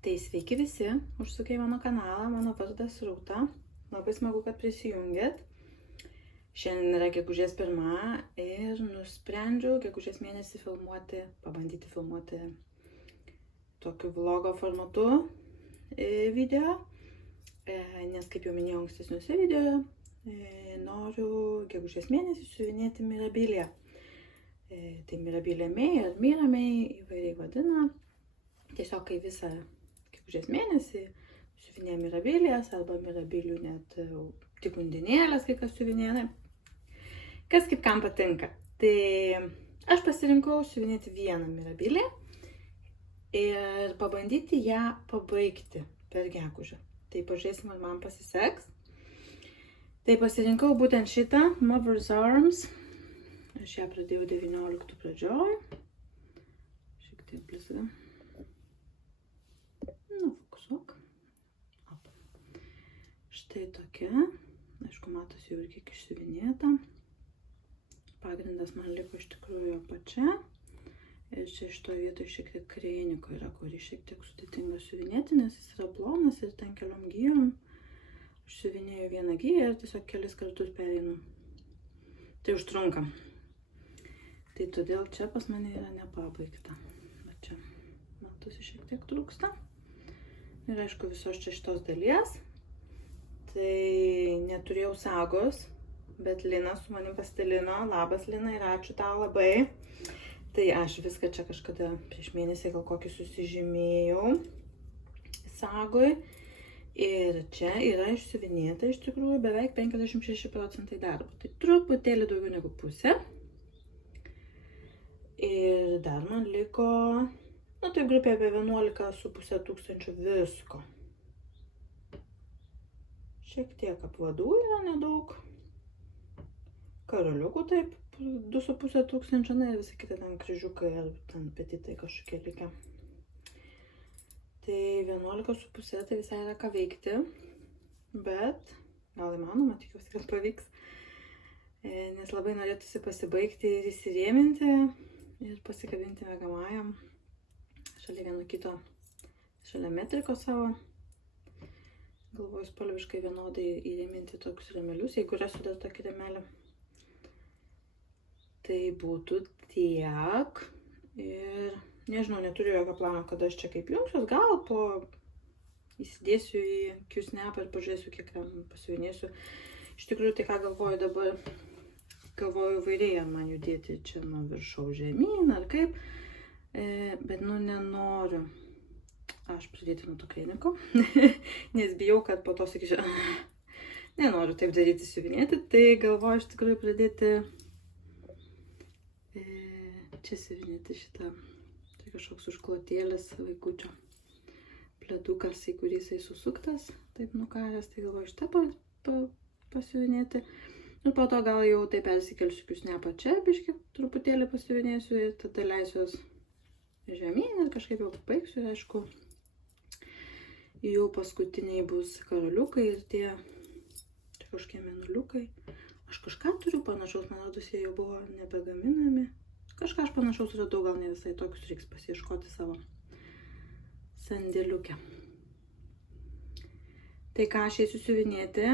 Tai sveiki visi, užsukę į mano kanalą, mano vardas Rūta. Labai smagu, kad prisijungėt. Šiandien yra gegužės 1 ir nusprendžiau gegužės mėnesį pabandyti filmuoti tokiu vlogo formatu video. Nes kaip jau minėjau ankstesniuose video, noriu gegužės mėnesį siuvinėti Mirabilia. Tai Mirabilia May ar Mira May įvairiai vadina. Tiesiog kai visą gegužės mėnesį siuvinėja Mirabilias arba Mirabilių net tik undinėlės, kai kas siuvinėja. Kas kaip kam patinka. Tai aš pasirinkau siuvinėti vieną Mirabilią ir pabandyti ją pabaigti per gegužę. Tai pažiūrėsim, ar man pasiseks. Tai pasirinkau būtent šitą Mother's Arms. Aš ją pradėjau 19 pradžioj. Šiek tiek blizga. Fokusuok. Štai tokia. Aišku, matosi jau ir kiek išsiuvinėta. Pagrindas man liko iš tikrųjų apačia. Ir čia šitoje vietoje šiek tiek kreiniko yra, kurį šiek tiek sudėtinga siuvinėti, nes jis yra plonas ir ten keliom gijom. Aš siuvinėjau vieną giją ir tiesiog kelis kartus pereinu. Tai užtrunka. Tai todėl čia pas mane yra nepabaigta. Va čia matosi šiek tiek trūksta. Ir aišku, visos čia šitos dalies. Tai neturėjau sagos, bet Linas su manim pasidalino. Labas, Lina, ir ačiū tau labai. Tai aš viską čia kažkada prieš mėnesį gal kokį susižymėjau sagoj. Ir čia yra išsiuvinėta iš tikrųjų beveik 56% darbo. Tai truputėlį daugiau negu pusė. Ir dar man liko, taip grupė apie 11,5 tūkstančių visko. Šiek tiek apvadų yra nedaug. Karoliukų taip 2,5 tūkstančio, na ir visi kiti ten kryžiukai ar ten petitai kažkokie likę. Tai 11,5 tai visai yra ką veikti, bet gal įmanoma, tikiuosi, kad pavyks. Nes labai norėtųsi pasibaigti ir įsirėminti ir pasikabinti miegamajam šalia vieno kito, šalia metriko savo. Galvoju spalviškai vienodai įrėminti tokius rėmelius, jeigu rasiu dar tokį rėmelį. Tai būtų tiek. Ir nežinau, neturiu jokio plano, kada aš čia kaip jungsiuos. Gal įsidėsiu į Q-Snap ir pažiūrėsiu, kiek ten pasiuvinėsiu. Iš tikrųjų, tai ką galvoju dabar, galvoju vairiai, ar man judėti čia nuo viršaus žemyn, ar kaip. Bet nenoriu aš pradėti nuo to kreiniko, nes bijau, kad po to sakysiu, nenoriu taip daryti siuvinėti. Tai galvoju iš tikrųjų pradėti čia siuvinėti šitą. Tai kažkoks užklotėlis vaikučio pledukas, į kurį jisai susuktas, taip nukaręs. Tai galvoju šitą pasiuvinėti. Ir po to gal jau taip persikelsiu Q-Snapą čia, biškį truputėlį pasiuvinėsiu ir tada leisiuos žemyn ir kažkaip jau pabaigsiu. Ir aišku, jau paskutiniai bus karoliukai ir tie kažkokie mėnuliukai. Aš kažką turiu panašaus, man rodos, jie jau buvo nebegaminami. Kažką aš panašaus radau, gal ne visai tokius reiks pasiieškoti savo sandėliukę. Tai ką aš eisiu siuvinėti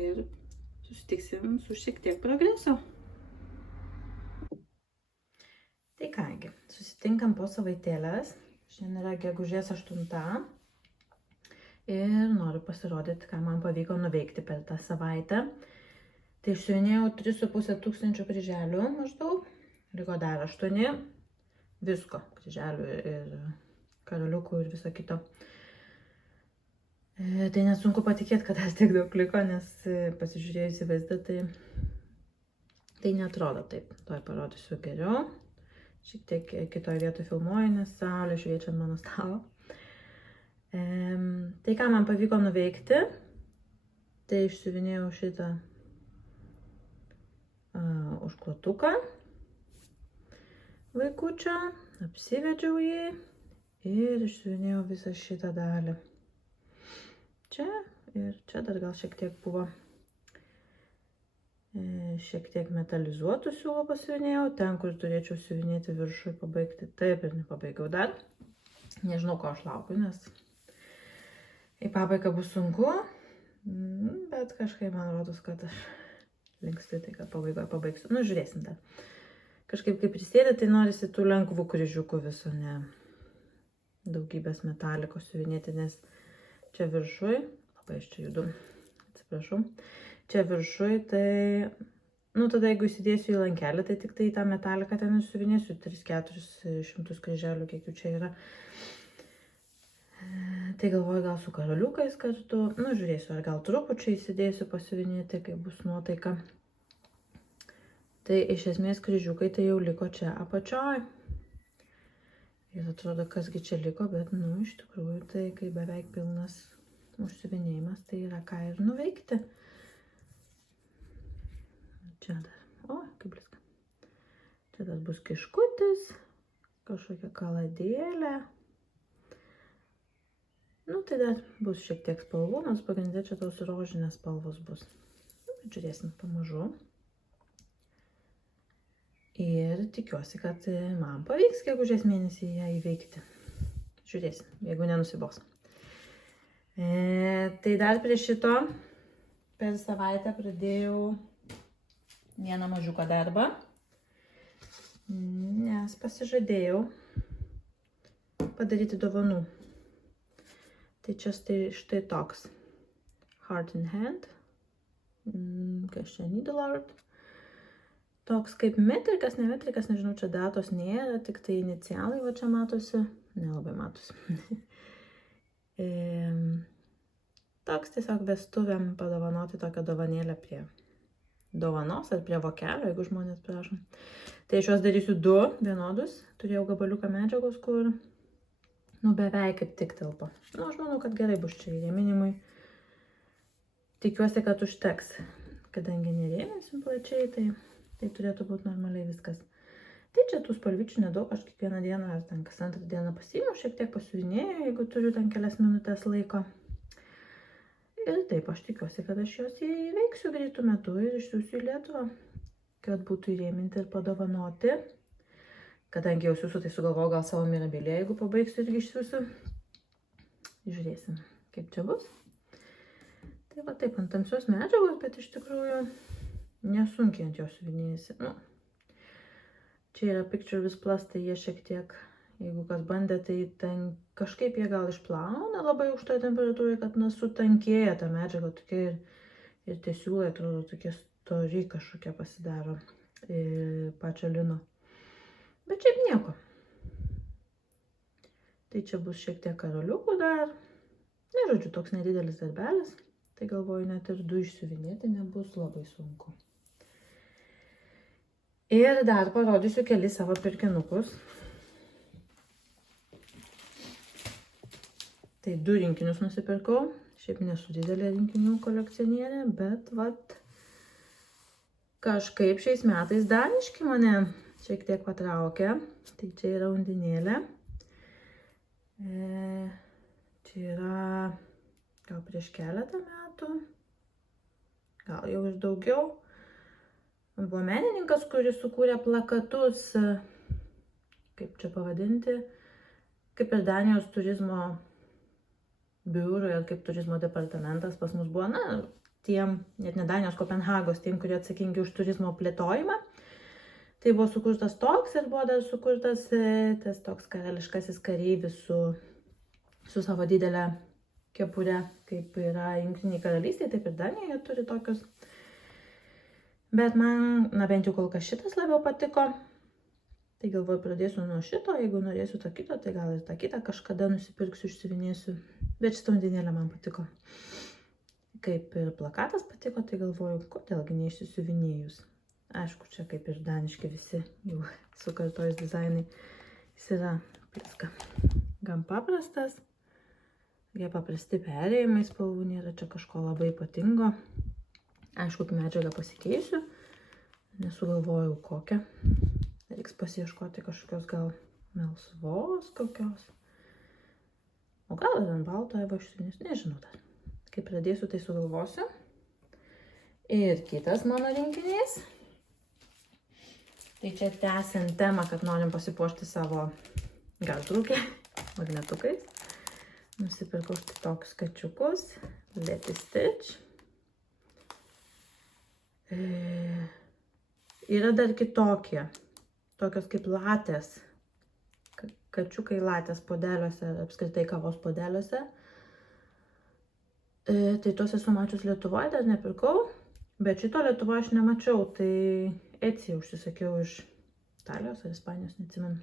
ir susitiksim su šiek tiek progreso. Tai kągi, susitinkam po savaitėlės. Šiandien yra gegužės 8. Ir noriu pasirodyti, ką man pavyko nuveikti per tą savaitę. Tai išsiuvinėjau 3,5 tūkstančio kryželių maždaug. Liko dar 8 visko, kryželių ir karoliukų ir viso kito. Tai nesunku patikėti, kad dar tiek daug liko, nes pasižiūrėjus į vaizdą, tai neatrodo taip. Tuoj parodysiu geriau. Šiek tiek kitoje vietoje filmuoju, nes saulė šviečia mano stalo. Tai ką man pavyko nuveikti, tai išsiuvinėjau šitą užklotuką vaikučio, apsivedžiau jį ir išsiuvinėjau visą šitą dalį. Čia ir čia dar gal šiek tiek buvo šiek tiek metalizuotų siūlų pasiuvinėjau, ten, kur turėčiau siuvinėti viršui, pabaigti, taip ir nepabaigiau dar. Nežinau, ko aš laukiu, nes į pabaigą bus sunku, bet kažkaip man rodos, kad aš linkstu tai, kad pabaigoje pabaigsiu. Nu, žiūrėsim dar. Kažkaip kaip prisėdė, tai norisi tų lengvų kryžiukų viso, ne daugybės metalikos siuvinėti, nes čia viršui, labai aš čia judu, atsiprašau, čia viršui, tai, nu, tada jeigu įsidėsiu į lankelį, tai tik tai tą metaliką ten siuvinėsiu, 300-400 kryželių, kiek jų čia yra. Tai galvoju, gal su karoliukais kartu, nu, žiūrėsiu, ar gal trupučiai įsidėsiu pasiuvinėti, kai bus nuotaika. Tai iš esmės kryžiukai tai jau liko čia apačioj. Ir atrodo, kasgi čia liko, bet, nu, iš tikrųjų, tai kai beveik pilnas užsiuvinėjimas, tai yra ką ir nuveikti. Čia dar, o, kaip blizga. Čia dar bus kiškutis, kažkokia kaladėlė. Nu, tai dar bus šiek tiek spalvų, nors pagrindė čia tos rožinės spalvos bus. Nu, žiūrėsim pamažu. Ir tikiuosi, kad man pavyks gegužės mėnesį ją įveikti. Žiūrėsim, jeigu nenusibos. Tai dar prie šito per savaitę pradėjau vieną mažiuką darbą, nes pasižadėjau padaryti dovanų. Tai čia štai toks Heart in Hand, kas čia needle art, toks kaip metrikas, ne metrikas, nežinau, čia datos nėra, tik tai inicialai va čia matosi, nelabai matosi. Toks tiesiog vestuvėm padovanoti tokią dovanėlę prie dovanos ar prie vokelio, jeigu žmonės prašo. Tai aš juos darysiu 2 vienodus, turėjau gabaliuką medžiagos, kur nu, beveik kaip tik telpa. Nu, aš manau, kad gerai bus čia įrėminimui. Tikiuosi, kad užteks. Kadangi nerėminsim plačiai, tai turėtų būti normaliai viskas. Tai čia tų spalvyčių nedaug, aš kiekvieną dieną ar ten kas antrą dieną pasiimu, šiek tiek pasiuvinėju, jeigu turiu ten kelias minutės laiko. Ir taip, aš tikiuosi, kad aš juos įveiksiu greitų metų ir išsiųsiu į Lietuvą, kad būtų įrėminti ir padovanoti. Kadangi jau siūsiu, tai sugalvoju gal savo Mirabilie, jeigu pabaigsiu irgi išsiųsiu. Žiūrėsim, kaip čia bus. Tai va taip, ant tamsios medžiagos, bet iš tikrųjų nesunkiai ant jos siuvinėjasi. Nu, čia yra Picture with Plus, tai jie šiek tiek, jeigu kas bandė, tai ten kažkaip jie gal išplauna labai aukštoje temperatūroje, kad sutankėja ta medžiaga tokia ir tie siūlai atrodo tokie stori kažkokie pasidaro pačio lino. Bet šiaip nieko. Tai čia bus šiek tiek karoliukų dar. Ne, žodžiu, toks nedidelis darbelis. Tai galvoju, net ir 2 išsiuvinėti nebus labai sunku. Ir dar parodysiu kelis savo pirkinukus. Tai 2 rinkinius nusipirkau. Šiaip nesu didelė rinkinių kolekcionierė, bet vat kažkaip šiais metais daniški mane šiek tiek patraukia. Tai čia yra undinėlė. Čia yra gal prieš keletą metų. Gal jau ir daugiau. Buvo menininkas, kuris sukūrė plakatus, kaip čia pavadinti, kaip ir Danijos turizmo biurų ir kaip turizmo departamentas pas mus buvo, na, tiem, net ne Danijos, Kopenhagos, tiem, kurie atsakingi už turizmo plėtojimą. Tai buvo sukurtas toks ir buvo dar sukurtas tas toks karališkasis kareivis su savo didelė kepurė, kaip yra Jungtinėje karalystėje, taip ir Danijoje turi tokius. Bet man, na bent jau kol kas šitas labiau patiko. Tai galvoju, pradėsiu nuo šito, jeigu norėsiu to kito, tai gal ir tą kitą kažkada nusipirksiu, išsiuvinėsiu. Bet šitą undinėlę man patiko. Kaip ir plakatas patiko, tai galvoju, kodėlgi neišsisiuvinėjus. Aišku, čia kaip ir daniški visi jau sukartojus dizainai. Jis yra blizga. Gan paprastas. Jie paprasti perėjimai spalvų, nėra čia kažko labai ypatingo. Aišku, medžiagą pasikeisiu. Nesugalvojau kokią. Reiks pasiieškoti kažkokios gal melsvos kokios. O gal ir ant balto evaštinės, nežinau dar. Kai pradėsiu, tai sugalvosiu. Ir kitas mano rinkinys. Tai čia tęsiant temą, kad norim pasipuošti savo gardrūkę. magnetukais. Nusipirkau štai tokius kačiukus, Leti Stitch. Yra dar kitokie, tokios kaip latės, kačiukai latės podeliuose, apskritai kavos podeliuose. Tai tos esu mačius Lietuvoje, dar nepirkau, bet šito Lietuvoje aš nemačiau, tai Etsy užsisakiau iš Italijos ar Ispanijos, neatsimenu.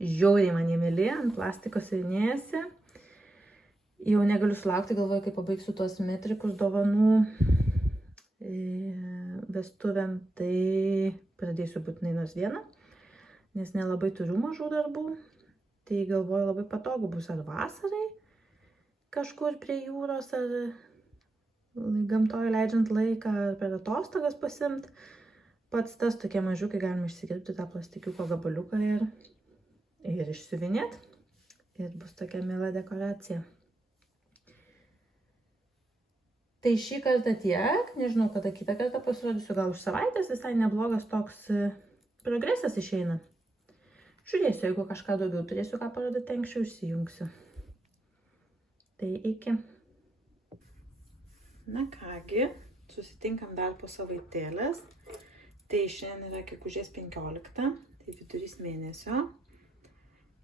Žiauriai man jie mėly, ant plastiko siuvinėjasi. Jau negaliu sulaukti, galvoju, kai pabaigsiu tuos metrikus dovanų vestuvėm, tai pradėsiu būtinai nors vieną, nes nelabai turiu mažų darbų. Tai galvoju, labai patogu bus ar vasarai kažkur prie jūros, ar gamtoje leidžiant laiką, ar per atostogas pasimt. Pats tas tokie mažiukai galima išsikirpti tą plastikiuko gabaliuką ir išsiuvinėt. Ir bus tokia mila dekoracija. Tai šį kartą tiek, nežinau, kada kitą kartą pasirodysiu, gal už savaitės, visai neblogas toks progresas išeina. Žiūrėsiu, jeigu kažką daugiau turėsiu ką parodyti, anksčiau įsijungsiu. Tai iki. Na kągi, susitinkam dar po savaitėlės. Tai šiandien yra gegužės 15, tai vidurys mėnesio.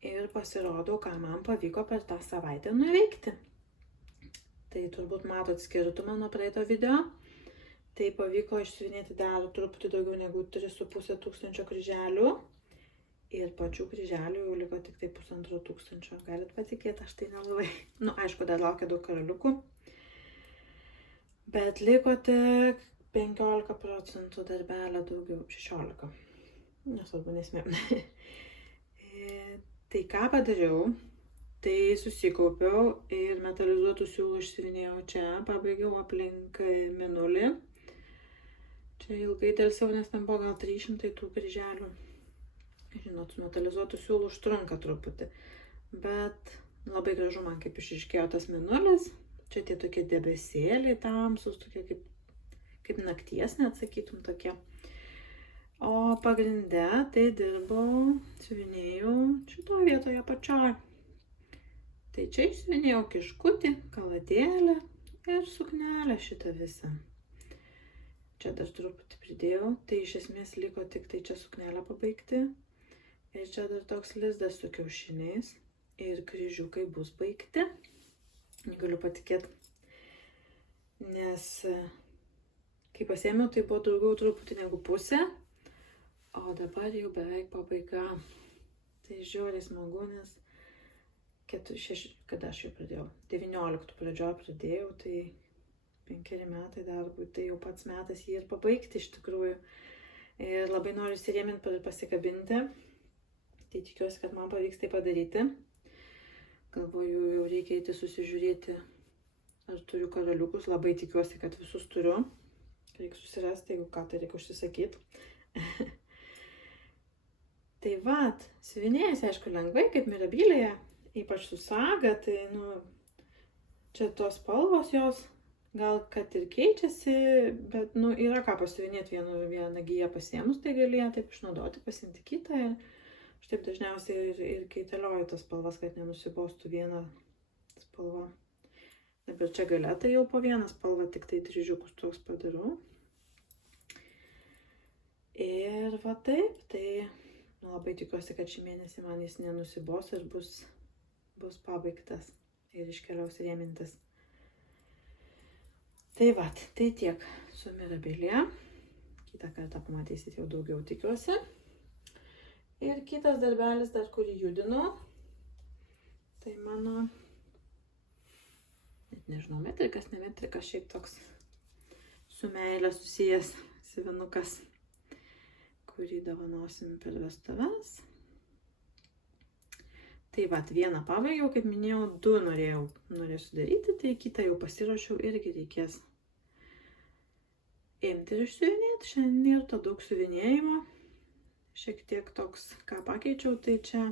Ir pasirodau, ką man pavyko per tą savaitę nuveikti. Tai turbūt matot skirtumą nuo praeito video. Tai pavyko išsiuvinėti dar truputį daugiau negu 3,5 tūkstančio kryželių. Ir pačių kryželių jau liko tik tai 1,5 tūkstančio. Galit patikėti, aš tai nelabai. Nu, aišku, dar laukia daug karaliukų. Bet liko tik 15% darbelio daugiau, 16. Nesvarbu, nesmė. Tai ką padariau? Tai susikaupiau ir metalizuotų siūlų išsiuvinėjau čia, pabaigiau aplink mėnulį. Čia ilgai dėlsiau, nes ten buvo gal 300 tų kryželių. Žinot, su metalizuotų siūlų užtrunka truputį. Bet labai gražu man kaip išryškėjo tas mėnulis. Čia tie tokie debesėliai tamsus, tokie kaip nakties, net sakytum tokie. O pagrinde tai dirbau, siuvinėjau šitoje vietoje pačioje. Tai čia išsiuvinėjau kiškutį, kaladėlę ir suknelę šitą visą. Čia dar truputį pridėjau, tai iš esmės liko tik tai čia suknelę pabaigti. Ir čia dar toks lizdas su kiaušiniais ir kryžiukai bus baigti. Negaliu patikėti, nes kai pasiėmiau, tai buvo daugiau truputį negu pusė, o dabar jau beveik pabaiga. Tai žiauriai smagu, nes kada aš jau pradėjau? 19 pradžioje pradėjau, tai 5 metai darbui, tai jau pats metas jį ir pabaigti iš tikrųjų. Ir labai noriu įsirėminti ir pasikabinti. Tai tikiuosi, kad man pavyks tai padaryti. Galvoju, jau reikia eiti susižiūrėti, ar turiu karaliukus. Labai tikiuosi, kad visus turiu. Reikia susirasti, jeigu ką, tai reikia užsisakyti. Tai vat, siuvinėjasi, aišku, lengvai, kaip mirabilioje. Ypač su saga, tai, čia tos spalvos jos gal kad ir keičiasi, bet, yra ką pasiuvinėti vieną giją pasiėmus, tai galėjo taip išnaudoti, pasiimti kitą. Ir aš taip dažniausiai ir kaitalioju tas spalvas, kad nenusibostų vieną spalvą. Dabar čia gale, tai jau po vieną spalvą tik tai dryžiukus toks padarau. Ir va taip, tai labai tikiuosi, kad šį mėnesį man jis nenusibos ir bus pabaigtas ir iškeliaus rėmintis. Tai va, tai tiek su mirabilie. Kitą kartą pamatysit jau daugiau, tikiuosi. Ir kitas darbelis dar, kurį judinu, tai mano, net nežinau, metrikas, ne metrikas, šiaip toks su meilė susijęs siuvinukas, kurį dovanosim per vestuves. Tai vat, vieną pabaigiau, kaip minėjau, 2 norėjau sudaryti, tai kitą jau pasiruošiau, irgi reikės imti ir išsiuvinėti. Šiandien ir to daug siuvinėjimo. Šiek tiek toks, ką pakeičiau, tai čia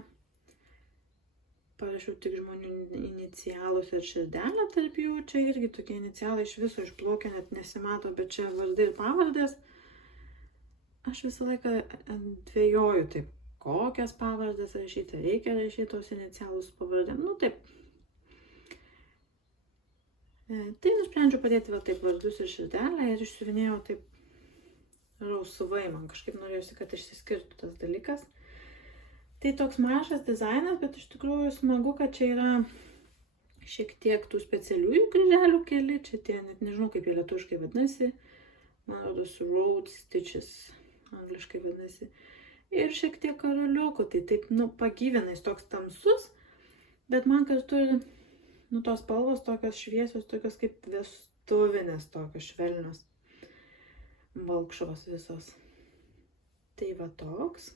parašiau tik žmonių inicialus ir širdelę tarp jų. Čia irgi tokie inicialai iš viso išplaukia, net nesimato, bet čia vardai ir pavardės. Aš visą laiką dvejoju taip, kokias pavardes rašyti, reikia rašyti tos inicialus pavardėm, nu taip. Tai nusprendžiau padėti va taip vardus ir širdelę ir išsiuvinėjau taip rausvai, man kažkaip norėjusi, kad išsiskirtų tas dalykas. Tai toks mažas dizainas, bet iš tikrųjų smagu, kad čia yra šiek tiek tų specialiųjų kryželių keli, čia tie, net nežinau kaip jie lietuviškai vadinasi, man rodos road stitches, angliškai vadinasi, ir šiek tiek karoliukų, tai taip, pagyvina, jis toks tamsus, bet man kartu ir, tos spalvos tokios šviesios, tokios kaip vestuvinės, tokios švelnios, balkšvos visos. Tai va toks.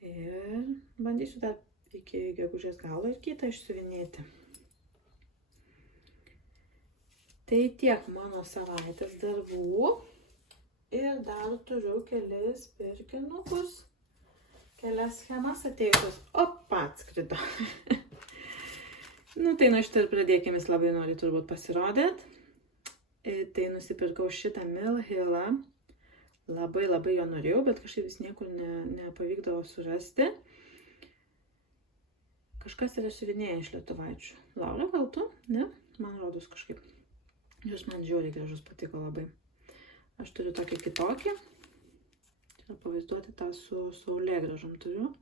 Ir bandysiu dar iki gegužės galo ir kitą išsiuvinėti. Tai tiek mano savaitės darbų. Ir dar turiu kelis pirkinukus, kelias schemas atėjusios. Opa, atskrido. Tai nuo šitą ir pradėkime, jis labai nori turbūt pasirodėt. Tai nusipirkau šitą Mill Hillą. Labai jo norėjau, bet kažkaip vis niekur nepavykdavo surasti. Kažkas yra siuvinėję iš lietuvaičių. Laura, gal tu? Ne? Man rodos kažkaip. Jūs man žiauriai gražus patiko labai. Aš turiu tokį kitokį. Čia pavaizduoti tą su saulėgrąžom turiu.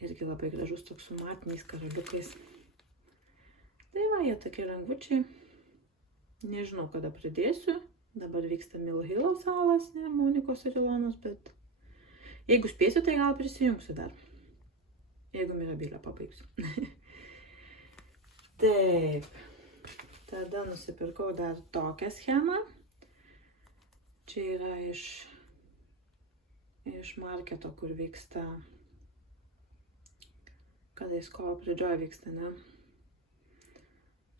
Irgi labai gražus toks su matiniais karoliukais. Tai va, jie tokie lengvučiai. Nežinau, kada pradėsiu. Dabar vyksta Mill Hillo salas, ne, Monikos ir Ilonos, bet jeigu spėsiu, tai gal prisijungsiu dar. Jeigu Mirabylę pabaigsiu. Taip. Tada nusipirkau dar tokią schemą. Čia yra iš marketo, kur vyksta, kada jis kovo pradžioje vyksta, ne?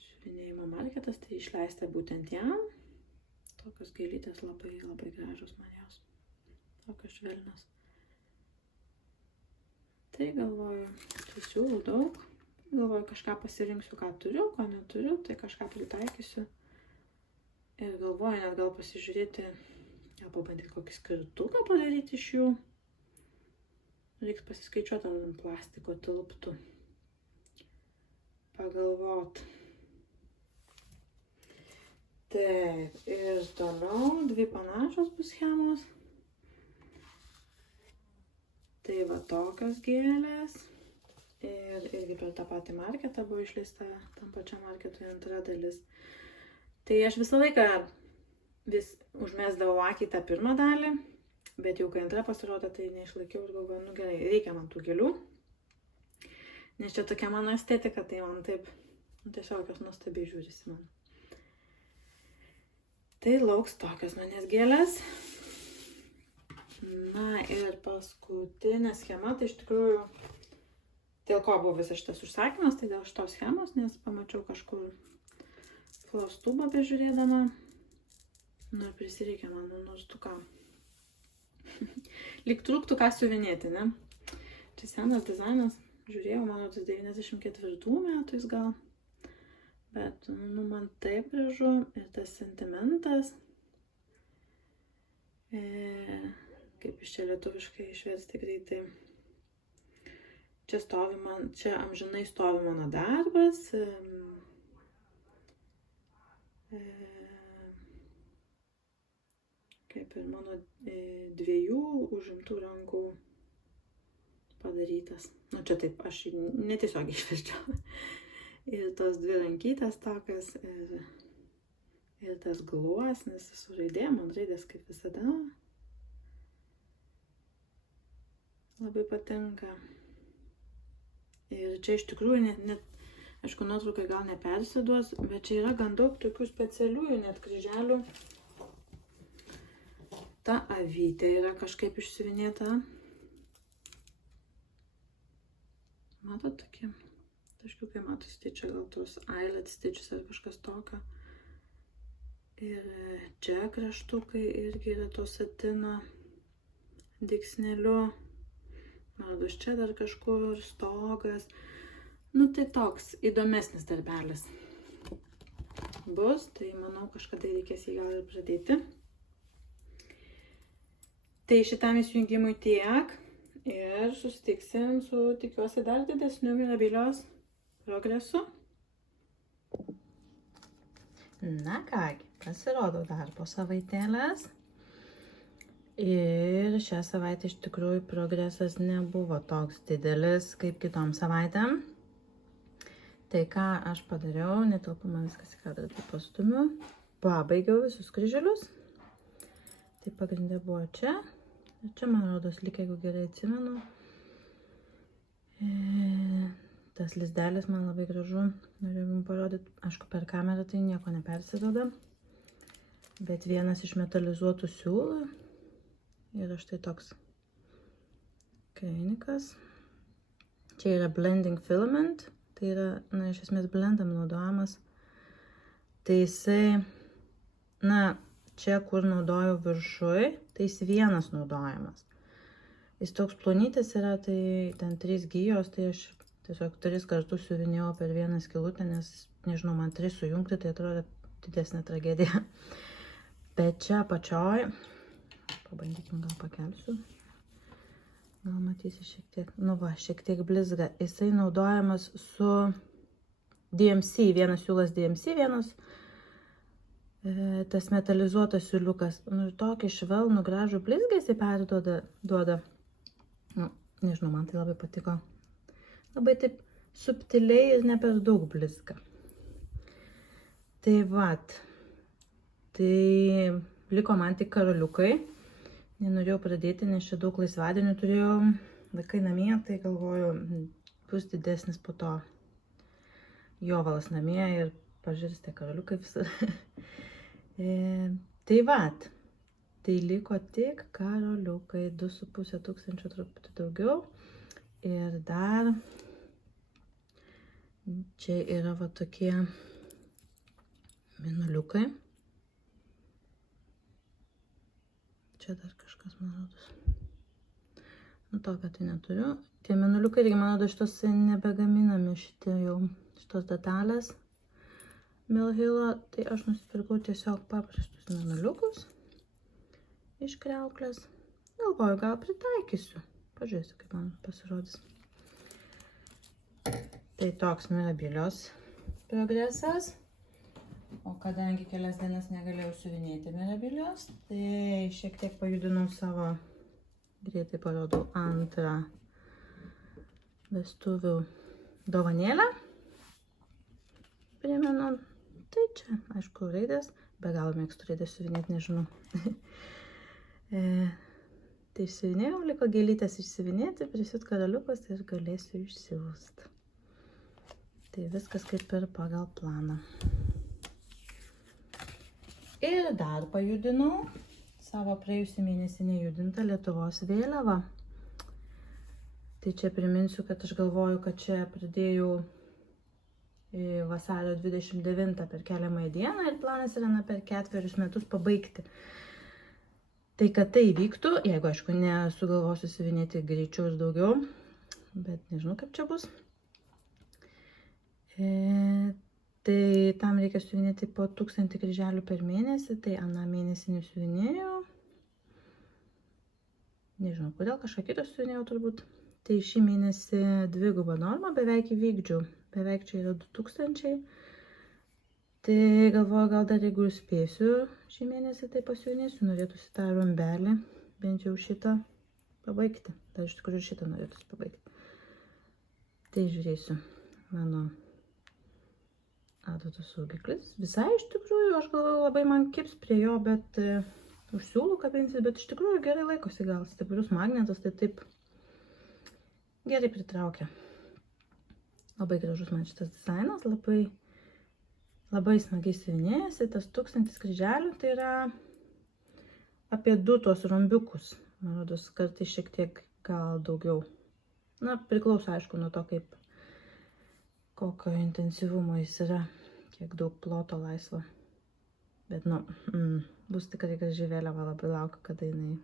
Siuvinėjimo marketas, tai išleista būtent jam. Tokios gėlytės labai gražus man jos. Tokios švelnios. Tai galvoju, tai siūlau daug. Galvoju, kažką pasirinksiu, ką turiu, ko neturiu, tai kažką pritaikysiu. Ir galvoju, net gal pasižiūrėti, gal pabandyti kokį skirtuką padaryti iš jų. Reiks pasiskaičiuoti, ar ant plastiko tilptų. Pagalvot. Taip, ir toliau dvi panašios bus schemos. Tai va tokios gėlės. Ir irgi per tą patį marketą buvo išleista tam pačiam marketui antra dalis. Tai aš visą laiką vis užmesdavau akį tą pirmą dalį, bet jau kai antra pasirodė, tai neišlaikiau ir galvoju, gerai, reikia man tų gėlių. Nes čia tokia mano estetika, tai man taip, tiesiog jos nuostabiai žiūrisi man. Tai lauks tokios manęs gėlės. Na ir paskutinė schema, tai iš tikrųjų, dėl ko buvo visas šitas užsakymas, tai dėl šitos schemos, nes pamačiau kažkur flostubą bežiūrėdama. Nu ir prisireikia man nors ką. Lyg trūktų ką siuvinėti, ne? Čia senas dizainas, žiūrėjau, mano tas 94 metais gal. Bet, man taip gražu ir tas sentimentas. Kaip iš čia lietuviškai išversti greitai. Čia amžinai stovi mano darbas. Kaip ir mano dviejų užimtų rankų padarytas. Nu čia taip, aš netiesiogiai išverčiau. Ir tos dvi rankytės tokios ir tas gluosnis su raidėm, man raidės kaip visada. Labai patinka. Ir čia iš tikrųjų net aišku, nuotraukai gal nepersiduos, bet čia yra gan daug tokių specialiųjų net kryželių. Ta avytė yra kažkaip išsiuvinėta. Matot tokie taškiukai, matosi, tai čia gal tos eyelet stitches ar kažkas tokio. Ir čia kraštukai irgi yra to satino dygsneliu. Matos, čia dar kažkur stogas. Nu tai toks įdomesnis darbelis bus, tai manau kažkada reikės jį gal ir pradėti. Tai šitam įsijungimui tiek. ir susitiksim su, tikiuosi, dar didesniu Mirabilios progresu. Na kągi, pasirodo dar po savaitėlės. Ir šią savaitę iš tikrųjų progresas nebuvo toks didelis kaip kitom savaitėm. Tai ką aš padariau, netilpama viskas į kadrą, tai pastumiu. Pabaigiau visus kryželius. Tai pagrindė buvo čia. Ir čia, man rodos, lyg jeigu gerai atsimenu. Tas lizdelis man labai gražu. Noriu jums parodyti. Aišku, per kamerą tai nieko nepersirodo. Bet vienas iš metalizuotų siūlų. Yra štai toks kainikas. Čia yra blending filament. Tai yra, iš esmės, blendam naudojamas. Tai jisai, čia, kur naudojau viršui, tai jis vienas naudojamas. Jis toks plonytis yra, tai ten 3 gijos, tai aš tiesiog 3 kartus siuvinėjau per vieną skylutę, nes, nežinau, man 3 sujungti, tai atrodo didesnė tragedija. Bet čia apačioj, pabandykim, gal pakelsiu. Gal matysi šiek tiek, šiek tiek blizga. Jisai naudojamas su DMC, vienas siūlas DMC, vienas tas metalizuotas siūliukas. Ir tokį švelnų gražų blizgą jisai perduoda. Nežinau, man tai labai patiko. Labai taip subtiliai ir ne per daug blizga. Tai vat, tai liko man tik karoliukai. Nenorėjau pradėti, nes čia daug laisvadienių turėjau, vaikai namie, tai galvoju, bus didesnis po to jovalas namie ir pažiūrėsite karoliukai visą. Tai vat, tai liko tik karoliukai, 2,5 tūkstančio truputį daugiau. Ir dar čia yra va tokie mėnuliukai. Čia dar kažkas, man rodos. Tokio tai neturiu. Tie mėnuliukai, irgi, man rodos, šitos nebegaminami šitos detalės Mill Hillo. Tai aš nusipirkau tiesiog paprastus mėnuliukus iš kriauklės. Galvoju, gal pritaikysiu. Pažiūrėsiu, kaip man pasirodys. Tai toks Mirabilios progresas. O kadangi kelias dienas negalėjau siuvinėti Mirabilios, tai šiek tiek pajudinau savo, greitai parodau, antrą vestuvių dovanėlę. Primenu, tai čia, aišku, raidės, be galo mėgstu raidės siuvinėti, nežinau. Tai išsiuvinėjau, liko gėlytės išsiuvinėti, prisiūt karoliukus ir galėsiu išsiųst. Tai viskas kaip ir pagal planą. Ir dar pajudinau savo praėjusį mėnesį nejudintą Lietuvos vėliavą. Tai čia priminsiu, kad aš galvoju, kad čia pradėjau vasario 29 per keliamąją dieną ir planas yra per 4 metus pabaigti. Tai kad tai vyktų, jeigu aišku nesugalvosiu siuvinėti greičiau ir daugiau, bet nežinau kaip čia bus. Tai tam reikia siuvinėti po 1000 kryželių per mėnesį, tai aną mėnesį nesiuvinėjau. Nežinau, kodėl kažką kitą siuvinėjau turbūt. Tai šį mėnesį dvigubą normą beveik įvykdžiau. Beveik čia yra 2000. Tai galvoju, gal dar jeigu spėsiu šį mėnesį, tai pasiuvinėsiu. Norėtųsi tą rumbelį, bent jau šitą pabaigti. Dar iš tikrųjų šitą norėtųsi pabaigti. Tai žiūrėsiu mano adatos saugiklis. Visai iš tikrųjų, aš galvoju, labai man kips prie jo, bet už siūlų kabinsis, bet iš tikrųjų gerai laikosi, gal stiprius magnetas, tai taip gerai pritraukia. Labai gražus man šitas dizainas, labai smagiai siuvinėjasi, tas 1000 kryželių, tai yra apie 2 tos rombiukus, man rodos, kartais šiek tiek gal daugiau. Priklauso aišku nuo to, kokio intensyvumo jis yra, kiek daug ploto laisvo. Bet, bus tikrai graži vėliava, labai laukiu, kada jinai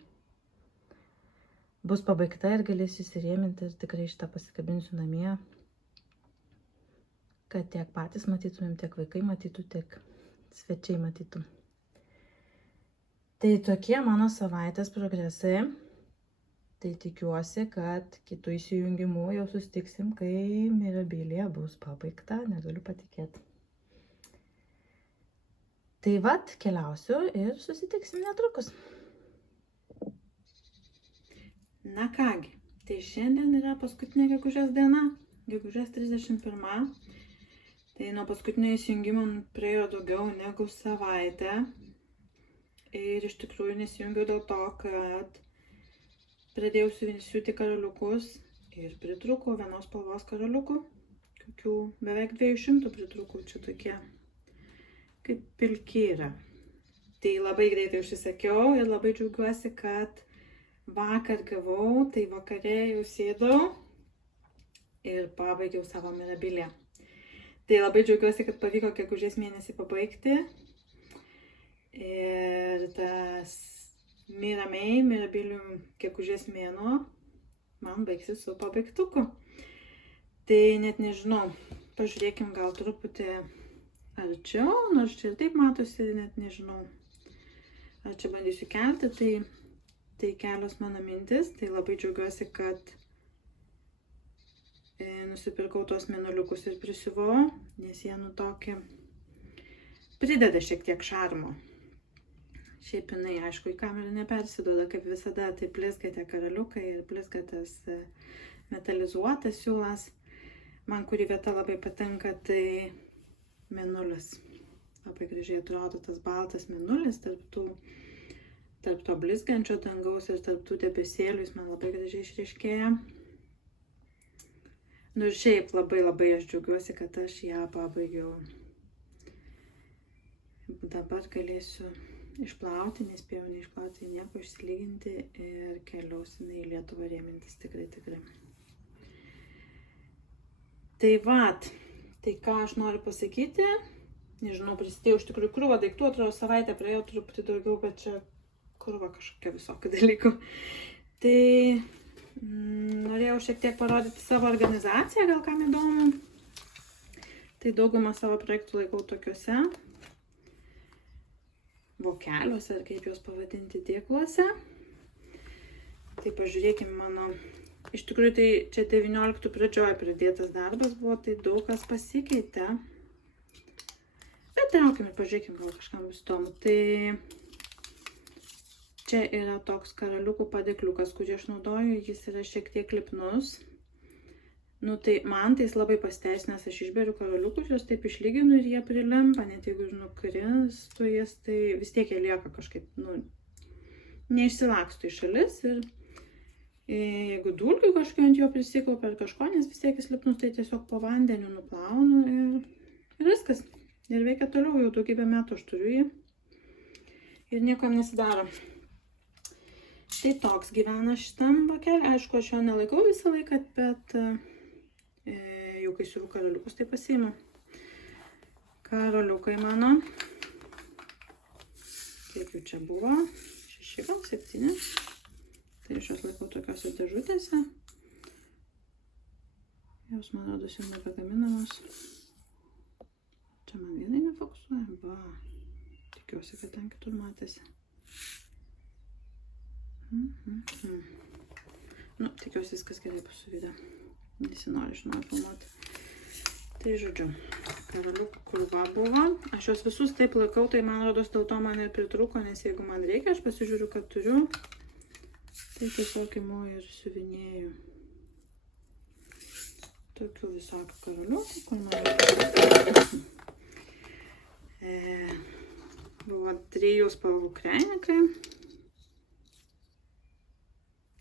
bus pabaigta ir galėsiu įsirėminti ir tikrai šitą pasikabinsiu namie, kad tiek patys matytumėm, tiek vaikai matytų, tiek svečiai matytų. Tai tokie mano savaitės progresai. Tai tikiuosi, kad kitų įsijungimų jau sustiksim, kai Mirabilia bus pabaigta, negaliu patikėti. Tai vat, keliausiu ir susitiksim netrukus. Na kągi, tai šiandien yra paskutinė gegužės diena, gegužės 31. Tai nuo paskutinio įsijungimo praėjo daugiau negu savaitę. Ir iš tikrųjų nesijungiau dėl to, kad pradėjau siūti karoliukus ir pritrūkau vienos spalvos karoliukų. Kokių beveik 200 pritrūkau, čia tokie kaip pilki yra. Tai labai greitai užsisakiau ir labai džiaugiuosi, kad vakar gavau, tai vakare jau sėdau ir pabaigiau savo Mirabilią. Tai labai džiaugiuosi, kad pavyko gegužės mėnesį pabaigti. Ir tas Mirabilių gegužės mėnuo man baigsis su pabaigtuku. Tai net nežinau, pažiūrėkim gal truputį arčiau, nors čia ir taip matosi, net nežinau, ar čia bandysiu kelti, tai kelios mano mintis, tai labai džiaugiuosi, kad nusipirkau tos mėnuliukus ir prisiuvau, nes jie tokį prideda šiek tiek šarmo. Šiaip jinai, aišku, į kamerą nepersiduoda, kaip visada, tai blizga tie karoliukai ir blizga tas metalizuotas siūlas. Man kuri vieta labai patinka, tai mėnulis. Labai gražiai atrodo tas baltas mėnulis tarp to blizgančio dangaus ir tarp tų debesėlių, jis man labai gražiai išryškėja. Nu ir šiaip labai aš džiaugiuosi, kad aš ją pabaigiau. Dabar galėsiu išplauti, nespėjau neišplauti nieko, išsilyginti ir keliausime į Lietuvą rėmintis tikrai. Tai vat, tai ką aš noriu pasakyti, nežinau, prisidėjau iš tikrųjų krūvą daiktų, atrodo savaitę praėjo truputį daugiau, bet čia krūva kažkokia visokių dalykų. Tai norėjau šiek tiek parodyti savo organizaciją, gal kam įdomu. Tai daugumą savo projektų laikau tokiuose vokeliuose, ar kaip juos pavadinti, dėkluose. Tai pažiūrėkime mano, iš tikrųjų tai čia 19 pradžioj pradėtas darbas buvo, tai daug kas pasikeitė. Bet traukim ir pažiūrėkim, gal kažkam bus įdomu. Tai čia yra toks karoliukų padėkliukas, kurį aš naudoju, jis yra šiek tiek lipnus. Nu tai man tai jis labai pasiteisinęs, aš išberiu karoliukus, juos taip išlyginu ir jie prilimpa, net jeigu ir nukristų jis, tai vis tiek jie lieka kažkaip, neišsilaksto į šalis ir jeigu dulkių kažkokio ant jo prisikaupia ar kažko, nes vis tiek jis lipnus, tai tiesiog po vandeniu nuplaunu ir viskas. Ir veikia toliau, jau daugybę metų aš turiu jį ir niekam nesidaro. Tai toks gyvena šitam vokelį, aišku, aš jo nelaikau visą laiką, bet jau kai siuvu karoliukus, tai pasiimu. Karoliukai mano, kiek jų čia buvo, 6 gal 7, tai aš juos laikau tokiose dėžutėse. Jos, man rodos, jau nebegaminamos. Čia man vienai nefokusuoja, tikiuosi, kad ten kitur matėsi. Nu, tikiuosi viskas gerai bus su video. Nesinori iš naujo filmuoti. Tai žodžiu, karoliukų krūva buvo. Aš juos visus taip laikau, tai man rodos dėl to man ir pritrūko, nes jeigu man reikia, aš pasižiūriu, kad turiu. Tai tiesiog imu ir siuvinėju. Tokių visokių karoliukų, kur man reikia. Buvo 3 spalvų kreinikai.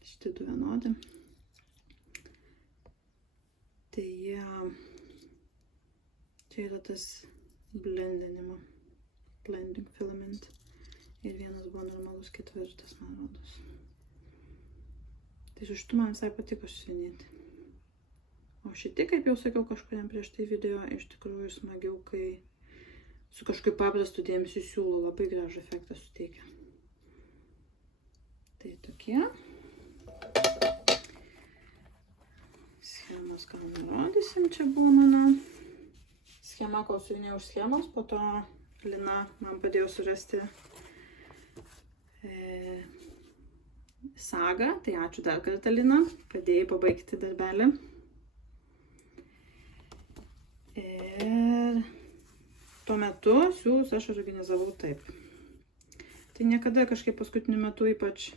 Šitie 2 vienodi. Tai čia yra tas blendinimo, blending filament. Ir vienas buvo normalus 4, man rodos. Tai su šitu man visai patiko susivinėti. O šitie, kaip jau sakiau kažkuriam prieš tai video, iš tikrųjų smagiau, kai su kažkaip paprastu dėmesiu siūlo, labai gražų efektą suteikia. Tai tokie. Schemos gal nerodysim, čia buvo mano schema, kol siuvinėjau už schemos, po to Lina man padėjo surasti sagą, tai ačiū dar kartą, Lina, padėjai pabaigti darbelį. Ir tuo metu siūlus aš organizavau taip. Tai niekada kažkaip paskutiniu metu ypač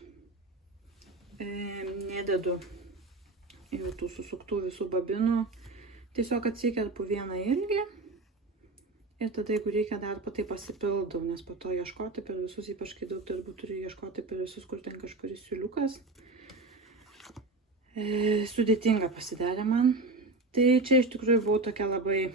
nededu jau tų susuktų visų babinų. Tiesiog atsikerpu vieną ilgį ir tada, jeigu reikia, dar patai pasipildau, nes po to ieškoti per visus, ypač kai daug darbų turiu ieškoti per visus, kur ten kažkuris siūliukas. Sudėtinga pasidarė man. Tai čia iš tikrųjų buvau tokia labai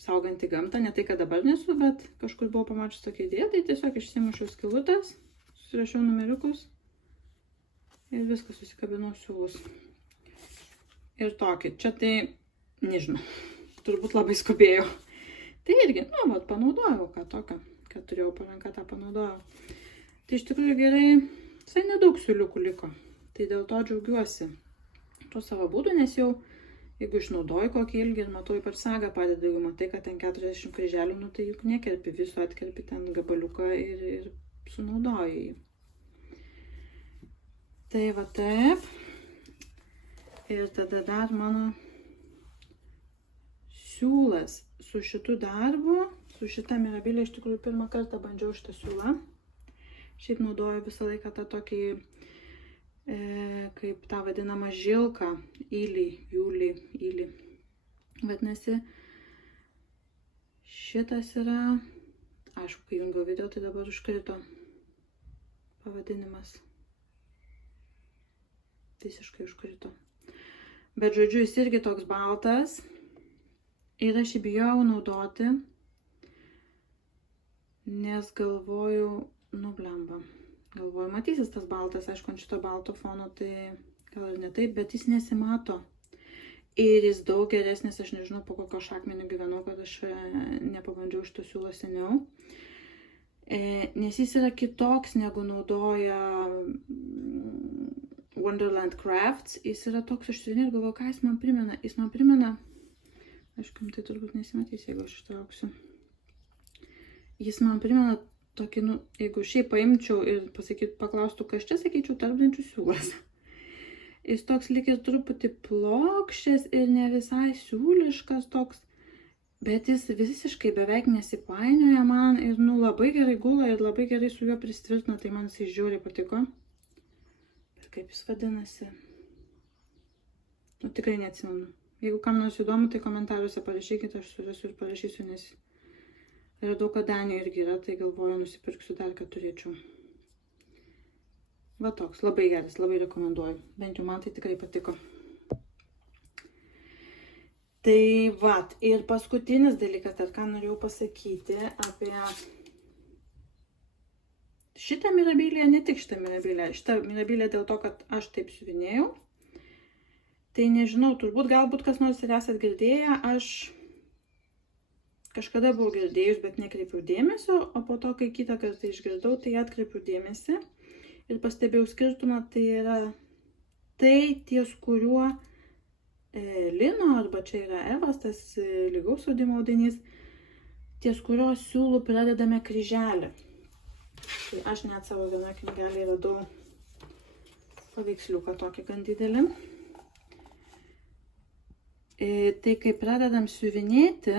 sauganti gamtą, ne tai, kad dabar nesu, bet kažkur buvau pamačius tokią idėją, tai tiesiog išsimušiau skylutes, susirašiau numeriukus ir viskas, susikabinau siūlus. Ir tokį, čia tai, nežinau, turbūt labai skubėjau. Tai irgi, panaudojau ką tokio, kad turėjau paranką, tą panaudojau. Tai iš tikrųjų gerai, visai nedaug siūliukų liko, tai dėl to džiaugiuosi tuo savo būdu, nes jau jeigu išnaudoju kokį ilgį ir matau, ypač sagą padeda, jeigu matai, kad ten 40 kryželių, tai juk nekerpi viso, atkerpi ten gabaliuką ir sunaudoji jį. Tai va taip. Ir tada dar mano siūlas su šitu darbu, su šita Mirabilia, iš tikrųjų pirmą kartą bandžiau šitą siūlą. Šiaip naudoju visą laiką tą tokį, kaip tą vadinamą žilką, įlį. Vadinasi, šitas yra, aišku, kai jungiau video, tai dabar užkrito pavadinimas. Visiškai užkrito. Bet žodžiu, jis irgi toks baltas ir aš jį bijojau naudoti, nes galvoju, blemba. Galvoju, matysis tas baltas, aišku, ant šito balto fono, tai gal ir ne taip, bet jis nesimato. Ir jis daug geresnis, aš nežinau, po kokio šakmenio gyvenau, kad aš nepabandžiau šito siūlo seniau. Nes jis yra kitoks, negu naudoja Wonderland Crafts. Jis yra toks išsiuvinė ir galvoju, ką jis man primena. Jis man primena, aišku, tai turbūt nesimatys, jeigu aš ištrauksiu. Jis man primena tokį, jeigu šiaip paimčiau ir paklaustų, kas čia, sakyčiau, tarpdančių siūlas. Jis toks lyg ir truputį plokščias ir ne visai siūliškas toks, bet jis visiškai beveik nesipainioja man ir labai gerai gula ir labai gerai su juo pristvirtina, tai man jis žiauriai patiko. Bet kaip jis vadinasi? Tikrai neatsimenu. Jeigu kam nors įdomu, tai komentaruose parašykite, aš surasiu ir parašysiu, nes radau, kad Danija irgi yra, tai galvoju, nusipirksiu dar, kad turėčiau. Va toks, labai geras, labai rekomenduoju. Bent jau man tai tikrai patiko. Tai va, ir paskutinis dalykas, dar ką norėjau pasakyti apie šitą Mirabilią, ne tik šitą Mirabilią. Šitą Mirabilią dėl to, kad aš taip siuvinėjau. Tai nežinau, turbūt galbūt kas nors ir esat girdėję, aš kažkada buvau girdėjus, bet nekreipiau dėmesio, o po to, kai kitą kartą išgirdau, tai atkreipiau dėmesį. Ir pastebėjau skirtumą, tai yra tai, ties kuriuo lino, arba čia yra Evas, tas lygaus audimo audinys, ties kurio siūlų pradedame kryželį. Tai aš net savo vieną knygelį radau paveiksliuką tokį gan didelį. Tai kai pradedam siuvinėti,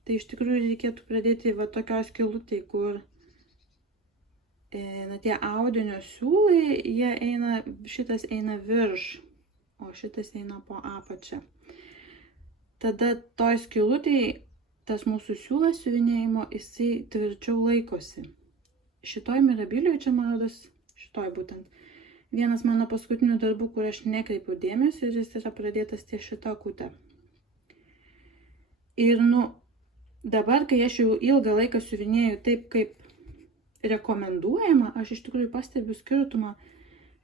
tai iš tikrųjų reikėtų pradėti va tokios skylutėj, kur tie audinio siūlai, šitas eina virš, o šitas eina po apačią. Tada toj skylutėj tas mūsų siūlas siuvinėjimo, jisai tvirčiau laikosi. Šitoj Mirabilijoje, čia man rodos, šitoj būtent, vienas mano paskutinių darbų, kur aš nekreipiau dėmesio, ir jis yra pradėtas ties šita kute. Ir dabar, kai aš jau ilgą laiką siuvinėju taip, kaip rekomenduojama, aš iš tikrųjų pastebiu skirtumą,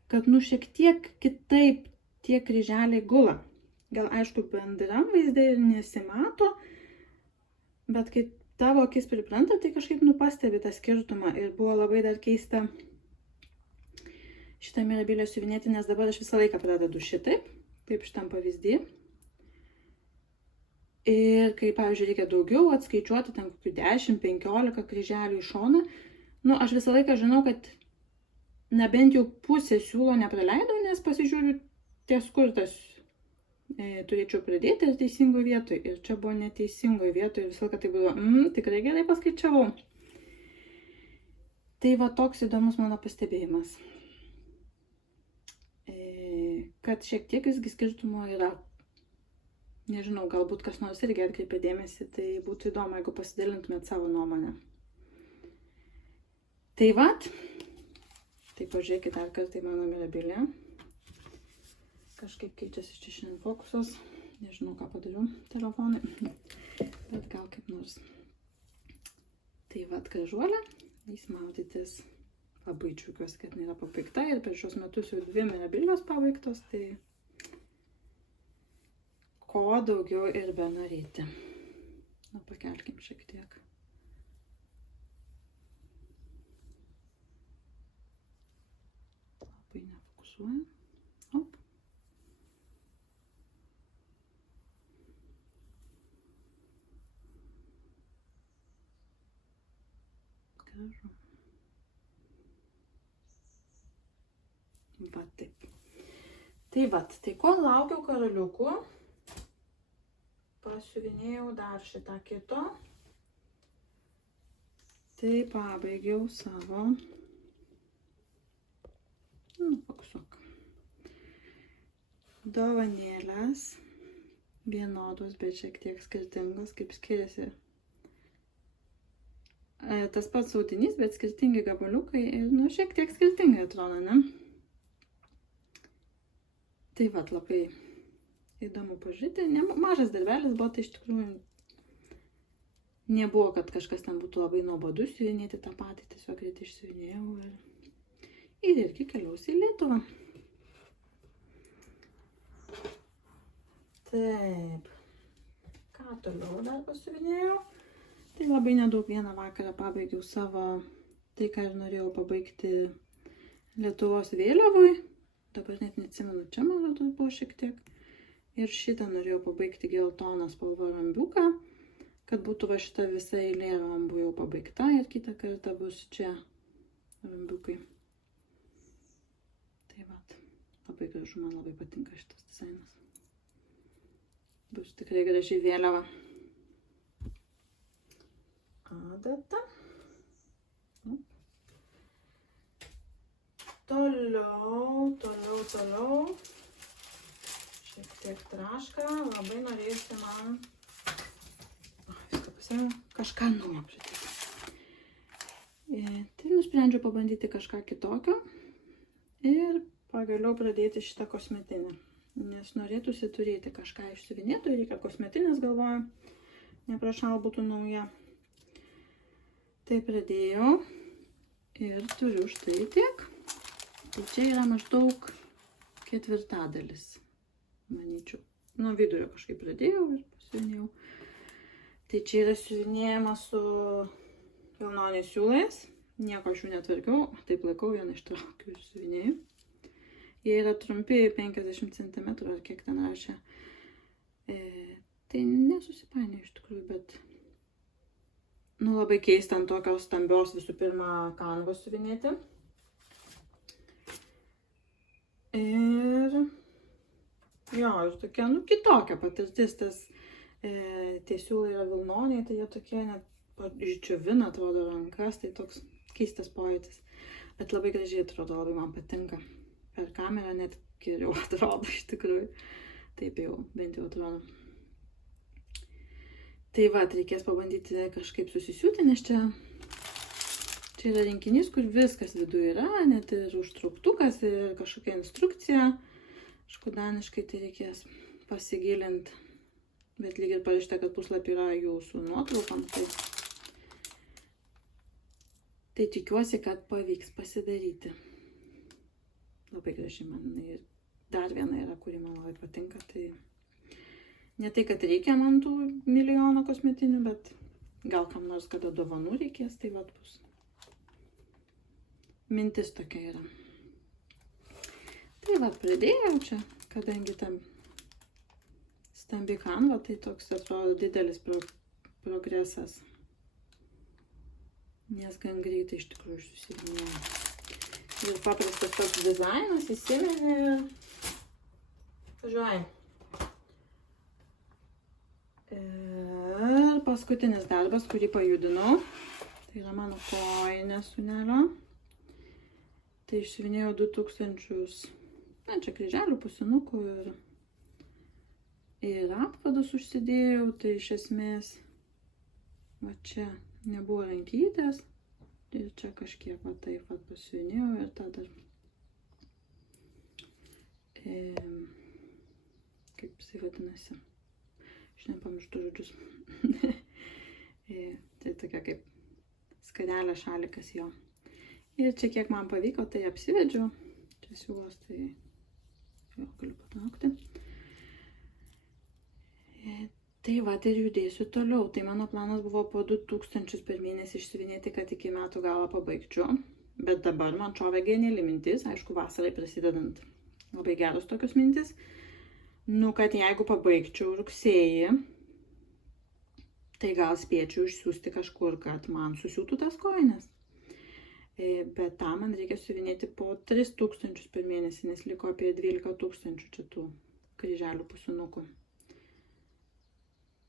kad šiek tiek kitaip tie kryželiai gula. Gal aišku, bendram vaizde ir nesimato, bet kai tavo akis pripranta, tai kažkaip pastebi tą skirtumą. Ir buvo labai dar keista šitą Mirabiliją siuvinėti, nes dabar aš visą laiką pradedu šitaip, taip šitam pavyzdį. Ir kai, pavyzdžiui, reikia daugiau atskaičiuoti, ten kokių 10-15 kryželių į šoną, Nu, aš visą laiką žinau, kad nebent jau pusę siūlo nepraleidau, nes pasižiūriu ties kur tas turėčiau pridėti ir teisingoje vietoje. Ir čia buvo neteisingoje vietoje ir visą laiką tai buvo, tikrai gerai paskaičiavau. Tai va toks įdomus mano pastebėjimas. Kad šiek tiek visgi skirtumo yra. Nežinau, galbūt kas nors irgi atkreipė dėmesį, tai būtų įdomu, jeigu pasidalintumėt savo nuomonę. Tai vat, tai pažiūrėkit dar kartą į mano Mirabilią. Kažkaip keičiasi čia šiandien fokusas. Nežinau, ką padariau telefonai, bet gal kaip nors. Tai vat gražuolė, įsmaudytis. Labai džiaugiuosi, kad nėra pabaigta ir per šios metus jau 2 Mirabilios pabaigtos, tai ko daugiau ir benorėti. Nu, pakelkim šiek tiek. Labai nefokusuoja. Op. Gražu. Va taip. Tai vat, tai kol laukiau karaliukų, pasiuvinėjau dar šitą kito. Tai pabaigiau savo, fokusuok, dovanėlės, vienodos, bet šiek tiek skirtingos, kaip skiriasi. Tas pats audinys, bet skirtingi gabaliukai ir, šiek tiek skirtingai atrodo, ne? Tai vat, labai įdomu pažiūrėti. Mažas darbelis buvo, tai iš tikrųjų nebuvo, kad kažkas ten būtų labai nuobodu siuvinėti tą patį, tiesiog greitai išsiuvinėjau ir irgi keliaus į Lietuvą. Taip, ką toliau dar pasiuvinėjau? Tai labai nedaug, vieną vakarą pabaigiau savo, tai ką ir norėjau pabaigti Lietuvos vėliavui. Dabar net neatsimenu, čia man atrodo buvo šiek tiek. Ir šitą norėjau pabaigti geltoną spalvą rambiuką, kad būtų va šita visa eilė rambų jau pabaigta ir kitą kartą bus čia rambiukai. Tai vat, labai gražu, man labai patinka šitas dizainas. Bus tikrai graži vėliava. Adata. Toliau. Šiek tiek traška, labai norėjusi man viską pasiėmiau, kažką naujo pridėti. Tai nusprendžiau pabandyti kažką kitokio ir pagaliau pradėti šitą kosmetinę. Nes norėtųsi turėti kažką išsiuvinėto, reikia kosmetinės, galvoju, neprašal būtų nauja. Tai pradėjau ir turiu štai tiek. Tai čia yra maždaug 1/4, manyčiau. Nuo vidurio kažkaip pradėjau ir pasiuvinėjau. Tai čia yra siuvinėjama su vilnoniais siūlais. Nieko aš jų netvarkiau, taip laikau, vieną ištraukiu ir siuvinėjau. Jie yra trumpi 50 cm ar kiek ten rašė. Tai nesusipainė iš tikrųjų, bet labai keista ant tokios stambios visų pirma kanvos siuvinėti. Ir ir tokia, kitokia patirtis, tie siūlai yra vilnoniai, tai jie tokie net išdžiovina, atrodo, rankas, tai toks keistas pojūtis. Bet labai gražiai atrodo, labai man patinka. Per kamerą net geriau atrodo iš tikrųjų. Taip jau, bent jau atrodo. Tai va, reikės pabandyti kažkaip susisiūti, nes čia yra rinkinys, kur viskas viduje yra, net ir užtrauktukas, ir kažkokia instrukcija. Aišku, daniškai tai reikės pasigilinti, bet lygiai parašyta, kad puslapį yra jūsų nuotraukom. Tai tikiuosi, kad pavyks pasidaryti. Labai gražiai man. Ir dar viena yra, kuri man labai patinka. Tai ne tai, kad reikia man tų milijono kosmetinių, bet gal kam nors kada dovanų reikės, tai vat bus. Mintis tokia yra. Tai va, pradėjau čia, kadangi tam stambi kanva, tai toks atrodo didelis progresas. nes gan greitai iš tikrųjų susivinėja. Ir paprastas toks dizainas, įsimenė ir važiuojam. Ir paskutinis darbas, kurį pajudinau, tai yra mano kojinė sūnelio. Tai išsiuvinėjau 2000, čia kryželių, pusinukų ir apvadus užsidėjau, tai iš esmės va čia nebuvo rankytės ir čia kažkiek va taip va pasiuvinėjau ir tada kaip jisai vadinasi, aš nepamirštu žodžius. Tai tokia kaip skadelė šalikas jo. Ir čia kiek man pavyko, tai apsivedžiau. Čia siūlos, tai jo galiu patraukti. Tai va, ir judėsiu toliau. Tai mano planas buvo po 2000 per mėnesį išsiuvinėti, kad iki metų galo pabaigčiau. Bet dabar man šovė geniali mintis, aišku, vasarai prasidedant. Labai geros tokios mintis. Nu, kad jeigu pabaigčiau rugsėjį, tai gal spėčiau išsiųsti kažkur, kad man susiūtų tas kojines. Bet tam man reikia siuvinėti po 3000 per mėnesį, nes liko apie 12 000 čia tų kryželių pusinukų.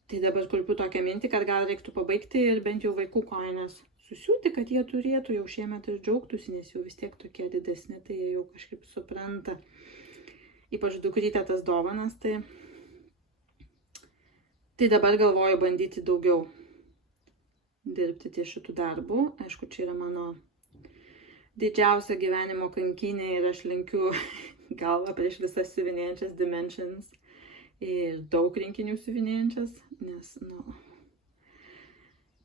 Tai dabar kurpiu tokią mintį, kad gal reiktų pabaigti ir bent jau vaikų kojines susiūti, kad jie turėtų jau šiemet ir džiaugtųsi, nes jau vis tiek tokie didesni, tai jie jau kažkaip supranta. Ypač dukrytė tas dovanas, tai dabar galvoju bandyti daugiau dirbti ties šitų darbų. Aišku, čia yra mano didžiausia gyvenimo kankinė ir aš lenkiu galvą prieš visas siuvinėjančias Dimensions ir daug rinkinių siuvinėjančias, nes,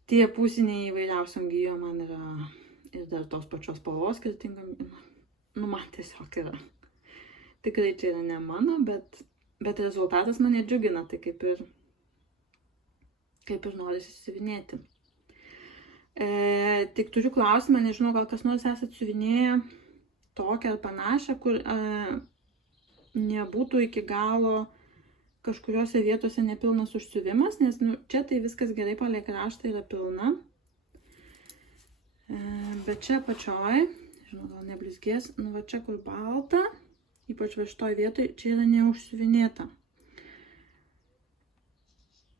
tie pusiniai įvairiausiam gijo man yra ir dar tos pačios spalvos skirtingam, man tiesiog yra. Tikrai čia yra ne mano, bet rezultatas mane džiugina, tai kaip ir norisi siuvinėti. Tik turiu klausimą, nežinau, gal kas nors esat siuvinėję tokią ar panašią, kur nebūtų iki galo kažkuriuose vietose nepilnas užsiuvimas, nes čia tai viskas gerai, palei kraštą yra pilna. Bet čia apačioj, žinau, gal neblizgės, va čia kur balta, ypač va šitoj vietoj, čia yra neužsiuvinėta.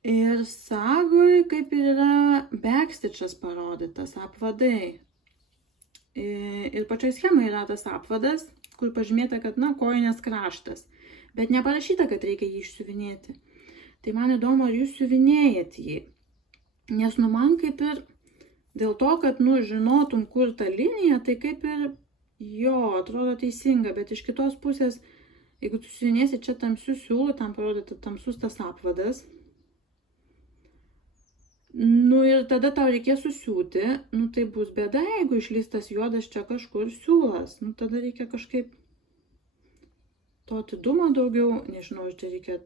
Ir sagui kaip ir yra backstitchas parodytas, apvadai. Ir pačioj schemai yra tas apvadas, kur pažymėta, kad, kojinės kraštas. Bet neparašyta, kad reikia jį išsiuvinėti. Tai man įdomu, ar jūs siuvinėjat jį. Nes, man kaip ir dėl to, kad, žinotum, kur ta linija, tai kaip ir jo, atrodo teisinga. Bet iš kitos pusės, jeigu tu siuvinėsi čia tamsių siūlų, tam parodyta tamsus tas apvadas. Ir tada tau reikės susiūti, tai bus bėda, jeigu išlys tas juodas čia kažkur siūlas. Tada reikia kažkaip to atidumo daugiau, nežinau, čia reikia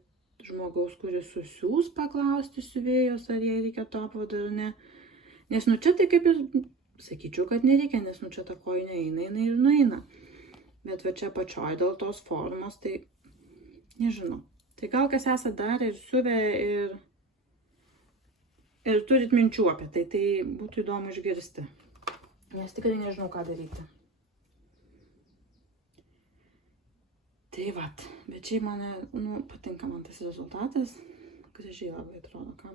žmogaus, kuris susiūs, paklausti siuvėjos, ar jai reikia to apvado ar ne. Nes čia tai kaip ir, sakyčiau, kad nereikia, nes čia ta kojinė eina ir nueina. Bet va čia pačioj dėl tos formos, tai nežinau. Tai gal kas esat darę ir siuvę ir turit minčių apie tai, tai būtų įdomu išgirsti. Nes tikrai nežinau, ką daryti. Tai vat, bet šiaip mane, patinka man tas rezultatas. Gražiai labai atrodo, ką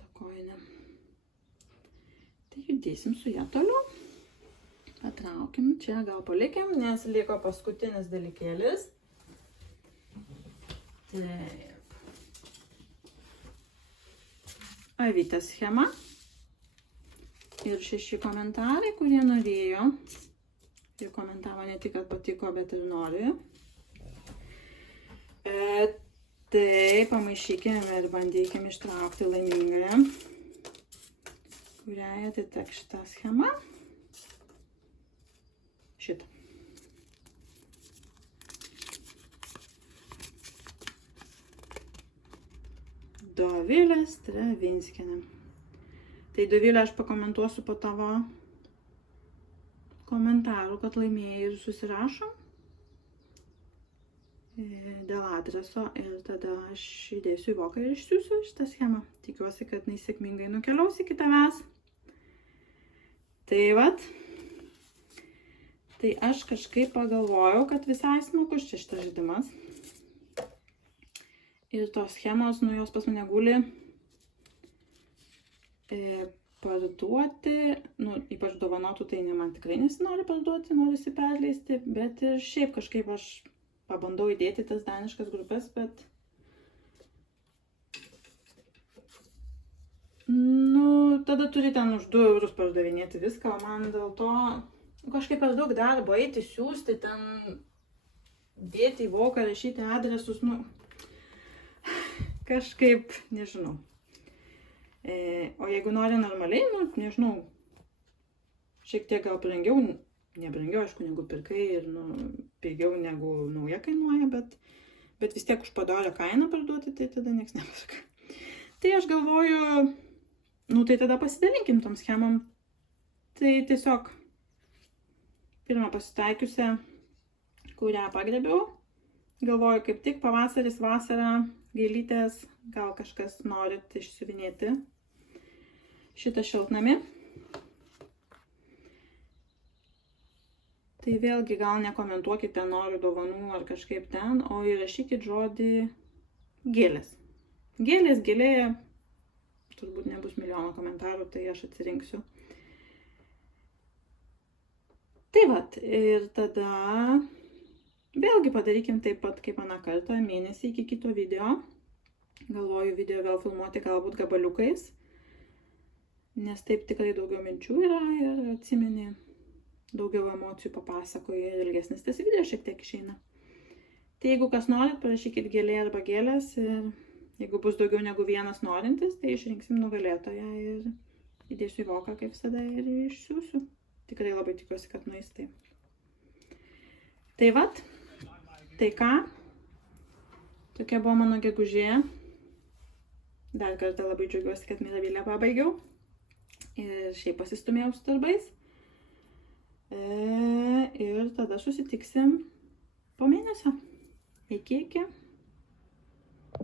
ta kojinė. Tai judėsim su ją toliau. Patraukim, čia gal palikim, nes liko paskutinis dalykėlis. Taip. Avytės schema. Ir 6 komentarai, kurie norėjo. Ir komentavo ne tik, kad patiko, bet ir nori. Tai pamaišykime ir bandykime ištraukti laimingąją, kuriai atiteks šitą schemą. Šitą. Dovilė Stravinskienė. Tai Dovilė, aš pakomentuosiu po tavo komentarų, kad laimėjai ir susirašom dėl adreso ir tada aš įdėsiu į voką ir išsiųsiu šitą schemą. Tikiuosi, kad jis sėkmingai nukeliaus iki tavęs. Tai vat. Tai aš kažkaip pagalvojau, kad visai smagus čia šitas žaidimas. Ir tos schemos, nu jos pas mane guli parduoti, nu ypač dovanotų, tai ne man tikrai nesinori parduoti, norisi perleisti, bet ir šiaip kažkaip aš pabandau įdėti tas daniškas grupės, bet nu tada turi ten už 2 eurus pardavinėti viską, o man dėl to kažkaip per daug darbo eiti, siūsti, ten dėti į voką, rašyti adresus, nu kažkaip, nežinau. O jeigu nori normaliai, nu, nežinau, šiek tiek gal brangiau, nebrangiau, aišku, negu pirkai ir, nu, pigiau negu nauja kainuoja, bet vis tiek už padorę kainą parduoti, tai tada nieks neperka. Tai aš galvoju, nu, tai tada pasidalinkim tom schemom. Tai tiesiog pirmą pasitaikiusią, kurią pagrėbiau, galvoju, kaip tik pavasaris, vasara, gėlytės, gal kažkas norit išsiuvinėti šitą šiltnamį. Tai vėlgi gal nekomentuokite, noriu dovanų ar kažkaip ten, o įrašykit žodį gėlės. Gėlės, gėlė, turbūt nebus milijono komentarų, tai aš atsirinksiu. Tai vat, ir tada vėlgi padarykim taip pat kaip aną kartą, mėnesį iki kito video. Galvoju video vėl filmuoti galbūt gabaliukais, nes taip tikrai daugiau minčių yra ir atsimeni, daugiau emocijų papasakoja ir ilgesnis tas video šiek tiek išeina. Tai jeigu kas norit, parašykit gėlė arba gėlės ir jeigu bus daugiau negu vienas norintis, tai išrinksim nugalėtoją ir įdėsiu į voką kaip visada ir išsiųsiu. Tikrai labai tikiuosi, kad nueis tai. Tai vat, tai ką? Tokia buvo mano gegužė. Dar kartą labai džiaugiuosi, kad Miravilę pabaigiau. Ir šiaip pasistumėjau su darbais. Ir tada susitiksim po mėnesio. Iki.